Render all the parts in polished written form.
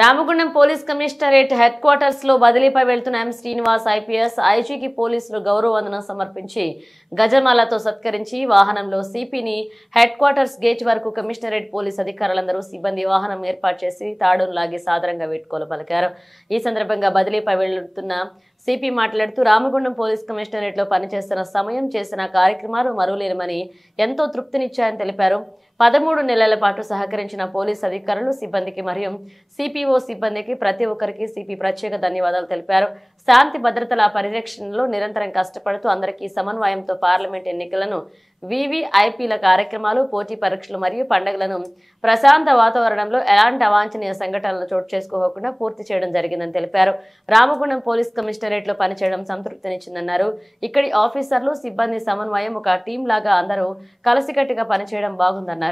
Ramagundam police commissionerate head quarters లో బదిలీపై వెళ్తున్న ఎం Srinivas IPS ఐజీకి పోలీసులు గౌరవ వందనం సమర్పించి గజమాలతో సత్కరించి వాహనంలో సిపిని హెడ్ క్వార్టర్స్ గేట్ వరకు కమిషనరేట్ పోలీస్ అధికారులందరూ సిబ్బంది వాహనం ఏర్పాటు చేసి తాడును లాగి సాదరంగా వేడుకోలు పలికారు. ఈ సందర్భంగా బదిలీపై వెళ్తున్న సిపి మాట్లాడుతూ రామగుండం పోలీస్ కమిషనరేట్ లో పనిచేస్తున్న సమయం చేసిన కార్యక్రమాలు మరువలేనిమని ఎంతో తృప్తినిచ్చాయని తెలిపారు. 13 నెలల పాటు సహకరించిన పోలీస్ అధికారులు సిబ్బందికి మరియు సిపిఓ సిబ్బందికి ప్రతి ఒక్కరికి సిపి ప్రత్యేక ధన్యవాదాలు తెలిపారు. శాంతి భద్రతల పరిరక్షణలో నిరంతరం కష్టపడుతూ అందరికీ సమన్వయంతో పార్లమెంట్ ఎన్నికలను వివిఐపీల కార్యక్రమాలు పోటీ పరీక్షలు మరియు పండుగలను ప్రశాంత వాతావరణంలో ఎలాంటి అవాంఛనీయ సంఘటనలు చోటు చేసుకోకుండా పూర్తి చేయడం జరిగిందని తెలిపారు. రామగుండం పోలీస్ కమిషనరేట్ లో పనిచేయడం సంతృప్తినిచ్చిందన్నారు. ఇక్కడి ఆఫీసర్లు సిబ్బంది సమన్వయం ఒక టీం లాగా అందరూ కలిసికట్టుగా పనిచేయడం బాగుందన్నారు.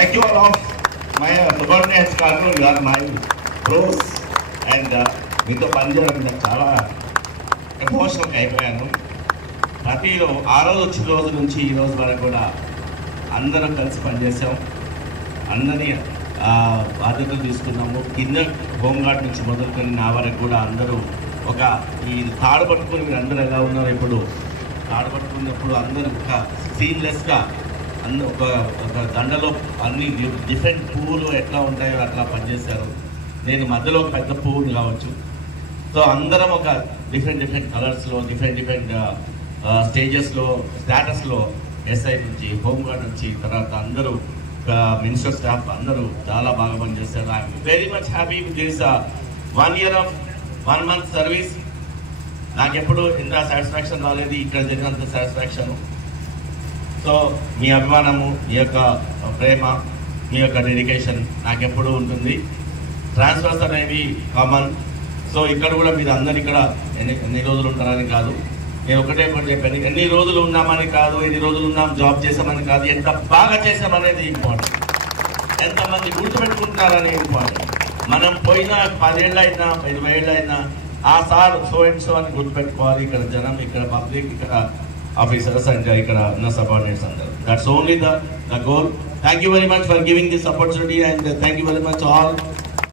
Thank you all of my subordinates, Karnal, you are my bros, and మీతో పనిచేయడం నాకు చాలా ఎమోషనల్గా అయిపోయాను. ఆ రోజు వచ్చిన రోజు నుంచి ఈ రోజు వరకు కూడా అందరం కలిసి పనిచేసాం, అందరినీ బాధ్యతలు తీసుకున్నాము. కింద హోంగార్డ్ నుంచి మొదలుకొని నా వరకు కూడా అందరూ ఒక ఈ తాడు పట్టుకుని మీరు అందరూ ఎలా ఉన్నారు, ఇప్పుడు తాడు పట్టుకున్నప్పుడు అందరూ ఒక సీన్లెస్గా ఒక దండలో అన్ని డిఫరెంట్ పువ్వులు ఎట్లా ఉంటాయో అట్లా పనిచేశారు. నేను మధ్యలో ఒక పెద్ద పువ్వుని కావచ్చు. సో అందరం ఒక డిఫరెంట్ కలర్స్లో డిఫరెంట్ స్టేజెస్లో స్టేటస్లో ఎస్ఐ నుంచి హోంగార్డ్ నుంచి తర్వాత అందరూ మినిస్టర్ స్టాఫ్ అందరూ చాలా బాగా పనిచేశారు. I'm very much happy with this 1 year of 1 month service. నాకు ఎప్పుడు ఇంత సాటిస్ఫాక్షన్ రాలేదు, ఇక్కడ జరిగినంత సాటిస్ఫాక్షన్. సో మీ అభిమానము, మీ యొక్క ప్రేమ, మీ యొక్క డెడికేషన్ నాకెప్పుడు ఉంటుంది. ట్రాన్స్ఫర్స్ అనేవి కామన్. సో ఇక్కడ కూడా మీరు అందరు ఇక్కడ ఎన్ని రోజులు ఉంటారని కాదు, నేను ఒకటే చెప్పాను, ఎన్ని రోజులు ఉన్నామని కాదు, ఎన్ని రోజులు ఉన్నాం జాబ్ చేసామని కాదు, ఎంత బాగా చేసామనేది ఇంపార్టెంట్, ఎంతమంది గుర్తుపెట్టుకుంటున్నారని ఇంపార్టెంట్. మనం పోయిన 10 ఏళ్ళు అయినా 20 ఏళ్ళు అయినా ఆ సార్ సో అండ్ సో అని గుర్తుపెట్టుకోవాలి. ఇక్కడ జనం, ఇక్కడ పబ్లిక్, ఇక్కడ ఆఫీసర్స్ అండ్ ఇక్కడ ఉన్న సబార్డినేట్స్ అందరూ. That's only the goal. Thank you very much for giving this opportunity and thank you very much all.